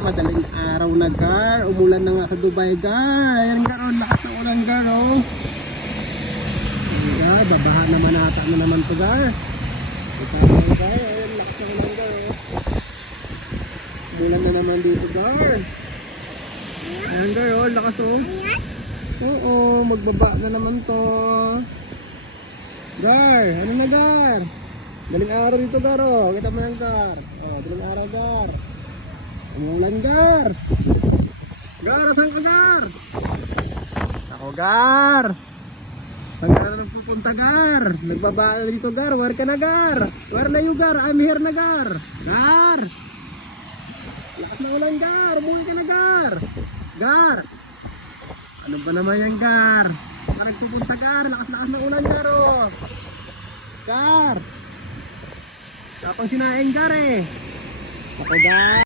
Madaling araw na, Gar. Umulan na nga sa Dubai, Gar. Ayan, Gar, oh, lakas ng ulan, Gar, oh. Ayan, Gar, babaha naman ata mo naman to, Gar. Ito, Gar, ayan, lakas ng ulan, Gar, oh. Umulan na naman dito, Gar. Ayan, Gar, oh, lakas, oh. Oo, magbaba na naman to. Gar, ano na, Gar? Daling araw dito, Gar, oh. Kita mo yan, Gar. Oh, daling araw, Gar. Umulan, Gar. Gar, saan ka, Gar? Ako, Gar. Saan ka na nagpupunta, Gar? Nagbaba dito, Gar. Where ka na, Gar? Where na you, Gar? I'm here na, Gar. Gar. Lakas na ulan, Gar. Umuwi ka na, Gar. Gar. Ano ba naman yan, Gar? Saan ka nagpupunta, Gar? Lakas-lakas na ulan, Gar, oh. Gar. Kapang sinaing, Gar, eh. Ako, Gar.